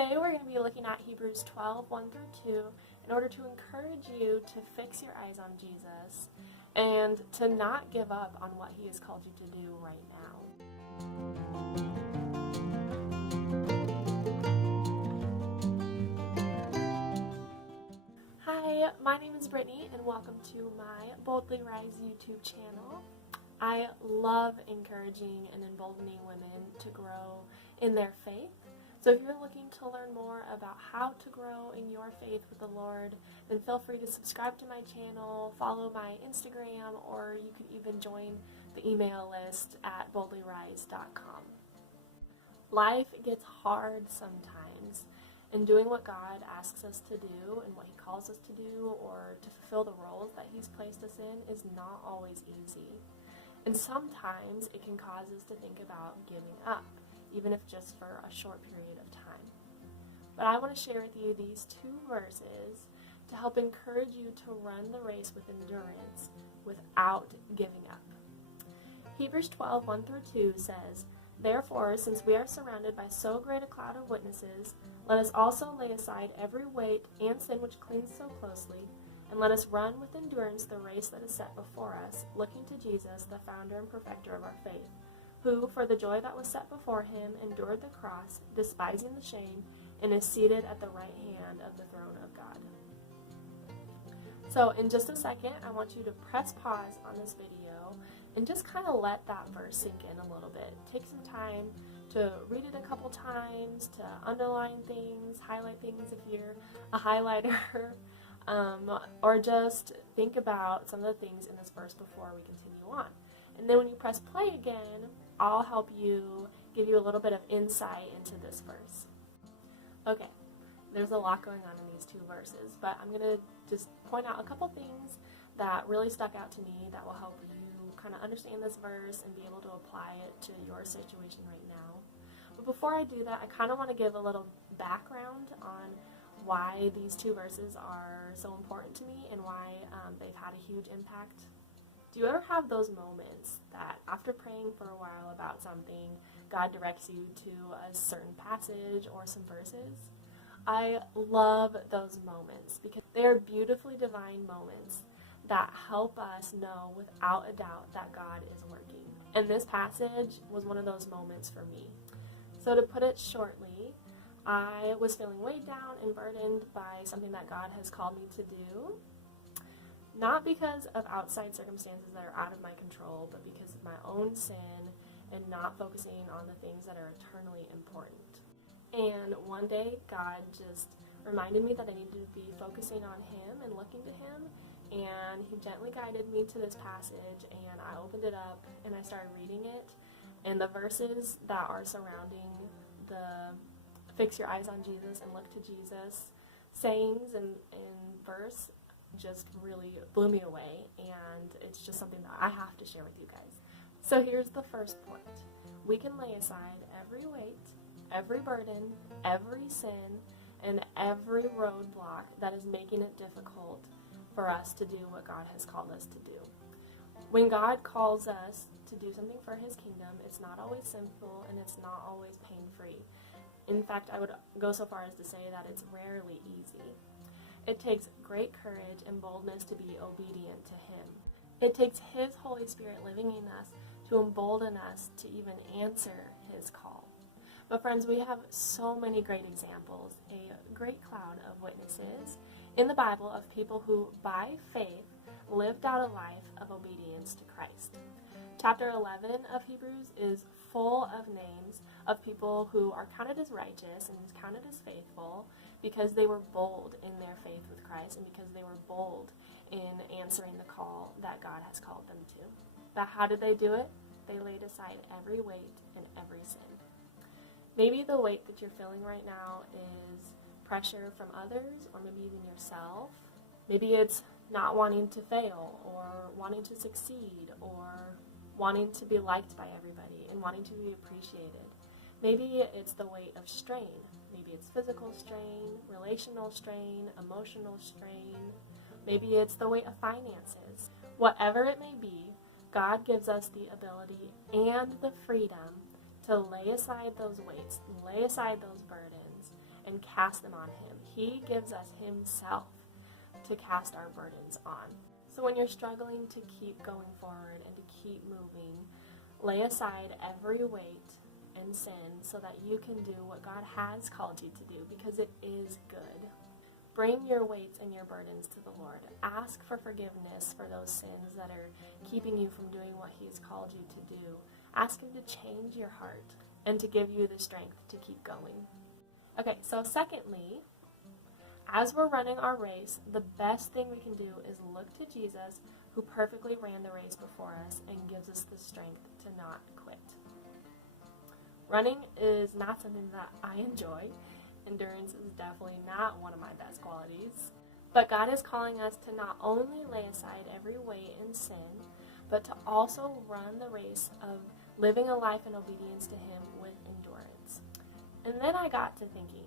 Today we're going to be looking at Hebrews 12, 1 through 2, in order to encourage you to fix your eyes on Jesus and to not give up on what He has called you to do right now. Hi, my name is Brittany and welcome to my Boldly Rise YouTube channel. I love encouraging and emboldening women to grow in their faith. So if you're looking to learn more about how to grow in your faith with the Lord, then feel free to subscribe to my channel, follow my Instagram, or you could even join the email list at boldlyrise.com. Life gets hard sometimes, and doing what God asks us to do and what He calls us to do or to fulfill the roles that He's placed us in is not always easy. And sometimes it can cause us to think about giving up, even if just for a short period of time. But I want to share with you these two verses to help encourage you to run the race with endurance without giving up. Hebrews 12, 1 through 2 says, "Therefore, since we are surrounded by so great a cloud of witnesses, let us also lay aside every weight and sin which clings so closely, and let us run with endurance the race that is set before us, looking to Jesus, the founder and perfecter of our faith, who, for the joy that was set before Him, endured the cross, despising the shame, and is seated at the right hand of the throne of God." So in just a second, I want you to press pause on this video and just kind of let that verse sink in a little bit. Take some time to read it a couple times, to underline things, highlight things if you're a highlighter, or just think about some of the things in this verse before we continue on. And then when you press play again, I'll help you, give you a little bit of insight into this verse. Okay, there's a lot going on in these two verses, but I'm going to just point out a couple things that really stuck out to me that will help you kind of understand this verse and be able to apply it to your situation right now. But before I do that, I kind of want to give a little background on why these two verses are so important to me and why they've had a huge impact. Do you ever have those moments that after praying for a while about something, God directs you to a certain passage or some verses? I love those moments because they are beautifully divine moments that help us know without a doubt that God is working. And this passage was one of those moments for me. So to put it shortly, I was feeling weighed down and burdened by something that God has called me to do. Not because of outside circumstances that are out of my control, but because of my own sin and not focusing on the things that are eternally important. And one day, God just reminded me that I needed to be focusing on Him and looking to Him, and He gently guided me to this passage, and I opened it up and I started reading it, and the verses that are surrounding the fix your eyes on Jesus and look to Jesus sayings and verse just really blew me away, and it's just something that I have to share with you guys. So here's the first point. We can lay aside every weight, every burden, every sin, and every roadblock that is making it difficult for us to do what God has called us to do. When God calls us to do something for His kingdom, it's not always simple and it's not always pain-free. In fact, I would go so far as to say that it's rarely easy. It takes great courage and boldness to be obedient to Him. It takes His Holy Spirit living in us to embolden us to even answer His call. But friends, we have so many great examples, a great cloud of witnesses in the Bible of people who, by faith, lived out a life of obedience to Christ. Chapter 11 of Hebrews is full of names of people who are counted as righteous and counted as faithful because they were bold in their faith with Christ and because they were bold in answering the call that God has called them to. But how did they do it? They laid aside every weight and every sin. Maybe the weight that you're feeling right now is pressure from others or maybe even yourself. Maybe it's not wanting to fail or wanting to succeed or wanting to be liked by everybody and wanting to be appreciated. Maybe it's the weight of strain. Maybe it's physical strain, relational strain, emotional strain. Maybe it's the weight of finances. Whatever it may be, God gives us the ability and the freedom to lay aside those weights, lay aside those burdens, and cast them on him. He gives us himself to cast our burdens on. So when you're struggling to keep going forward and to keep moving, lay aside every weight and sin so that you can do what God has called you to do, because it is good. Bring your weights and your burdens to the Lord. Ask for forgiveness for those sins that are keeping you from doing what He's called you to do. Ask Him to change your heart and to give you the strength to keep going. Okay, so secondly, as we're running our race, the best thing we can do is look to Jesus, who perfectly ran the race before us and gives us the strength to not quit. Running is not something that I enjoy. Endurance is definitely not one of my best qualities. But God is calling us to not only lay aside every weight and sin, but to also run the race of living a life in obedience to Him with endurance. And then I got to thinking,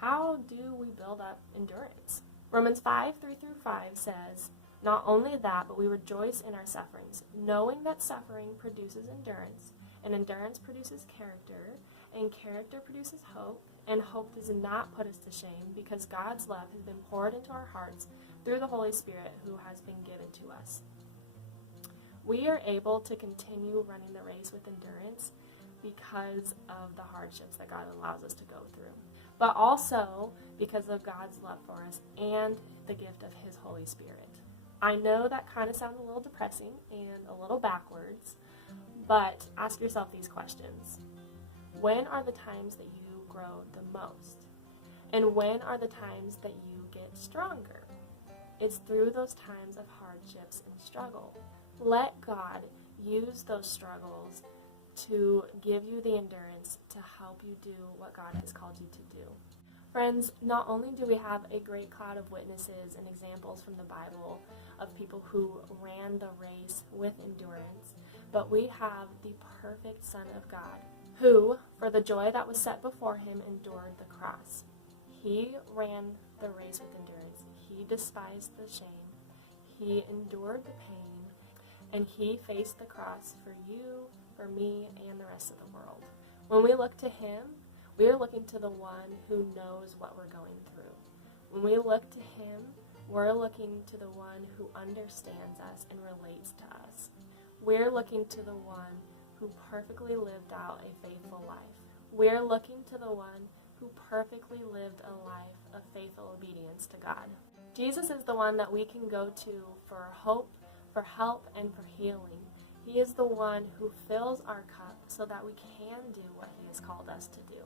how do we build up endurance? Romans 5:3-5 says, "Not only that, but we rejoice in our sufferings, knowing that suffering produces endurance, and endurance produces character, and character produces hope, and hope does not put us to shame, because God's love has been poured into our hearts through the Holy Spirit who has been given to us." We are able to continue running the race with endurance because of the hardships that God allows us to go through, but also because of God's love for us and the gift of His Holy Spirit. I know that kind of sounds a little depressing and a little backwards, but ask yourself these questions. When are the times that you grow the most? And when are the times that you get stronger? It's through those times of hardships and struggle. Let God use those struggles to give you the endurance to help you do what God has called you to do. Friends, not only do we have a great cloud of witnesses and examples from the Bible of people who ran the race with endurance, but we have the perfect Son of God, who, for the joy that was set before Him, endured the cross. He ran the race with endurance. He despised the shame. He endured the pain. And He faced the cross for you, for me, and the rest of the world. When we look to Him, we are looking to the one who knows what we're going through. When we look to Him, we're looking to the one who understands us and relates to us. We're looking to the one who perfectly lived out a faithful life. We're looking to the one who perfectly lived a life of faithful obedience to God. Jesus is the one that we can go to for hope, for help, and for healing. He is the one who fills our cup so that we can do what He has called us to do.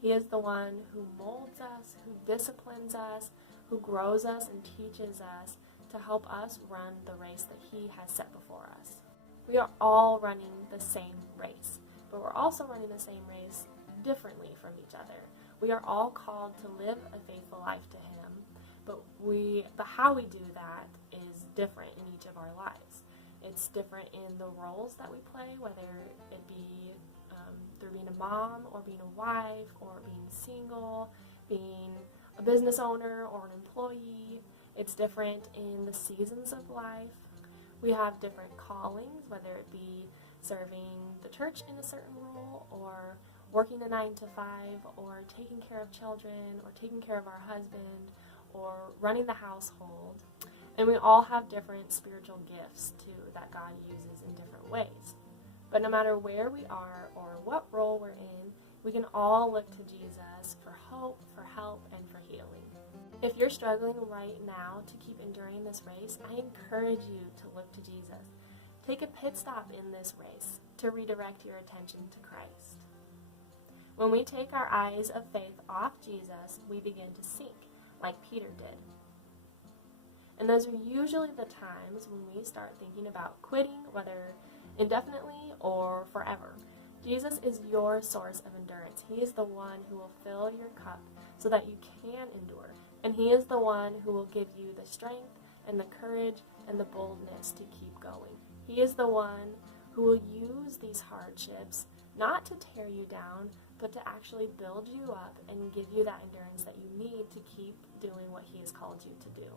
He is the one who molds us, who disciplines us, who grows us and teaches us to help us run the race that He has set before us. We are all running the same race, but we're also running the same race differently from each other. We are all called to live a faithful life to Him, but how we do that is different in each of our lives. It's different in the roles that we play, whether it be through being a mom or being a wife or being single, being a business owner or an employee. It's different in the seasons of life. We have different callings, whether it be serving the church in a certain role or working a 9-to-5 or taking care of children or taking care of our husband or running the household. And we all have different spiritual gifts too that God uses in different ways. But no matter where we are or what role we're in, we can all look to Jesus for hope, for help, and for healing. If you're struggling right now to keep enduring this race, I encourage you to look to Jesus. Take a pit stop in this race to redirect your attention to Christ. When we take our eyes of faith off Jesus, we begin to sink, like Peter did. And those are usually the times when we start thinking about quitting, whether indefinitely or forever. Jesus is your source of endurance. He is the one who will fill your cup so that you can endure. And He is the one who will give you the strength and the courage and the boldness to keep going. He is the one who will use these hardships not to tear you down, but to actually build you up and give you that endurance that you need to keep doing what He has called you to do.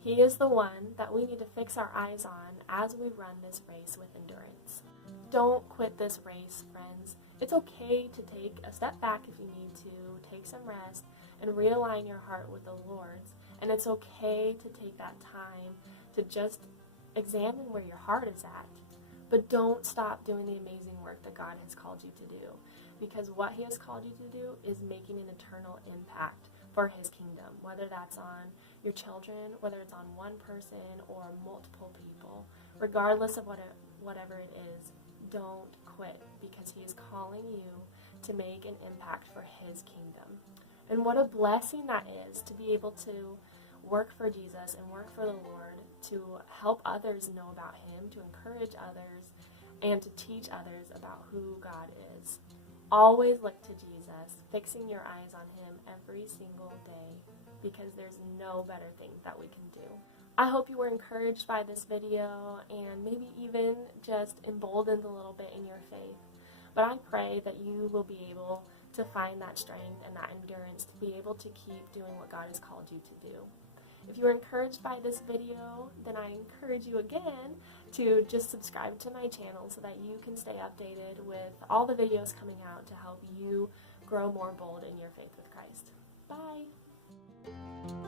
He is the one that we need to fix our eyes on as we run this race with endurance. Don't quit this race, friends. It's okay to take a step back if you need to, take some rest, and realign your heart with the Lord's. And it's okay to take that time to just examine where your heart is at. But don't stop doing the amazing work that God has called you to do, because what He has called you to do is making an eternal impact for His kingdom, whether that's on your children, whether it's on one person or multiple people. Regardless of whatever it is, don't quit, because He is calling you to make an impact for His kingdom. And what a blessing that is, to be able to work for Jesus and work for the Lord, to help others know about Him, to encourage others, and to teach others about who God is. Always look to Jesus, fixing your eyes on Him every single day, because there's no better thing that we can do. I hope you were encouraged by this video and maybe even just emboldened a little bit in your faith. But I pray that you will be able to find that strength and that endurance to be able to keep doing what God has called you to do. If you were encouraged by this video, then I encourage you again to just subscribe to my channel so that you can stay updated with all the videos coming out to help you grow more bold in your faith with Christ. Bye!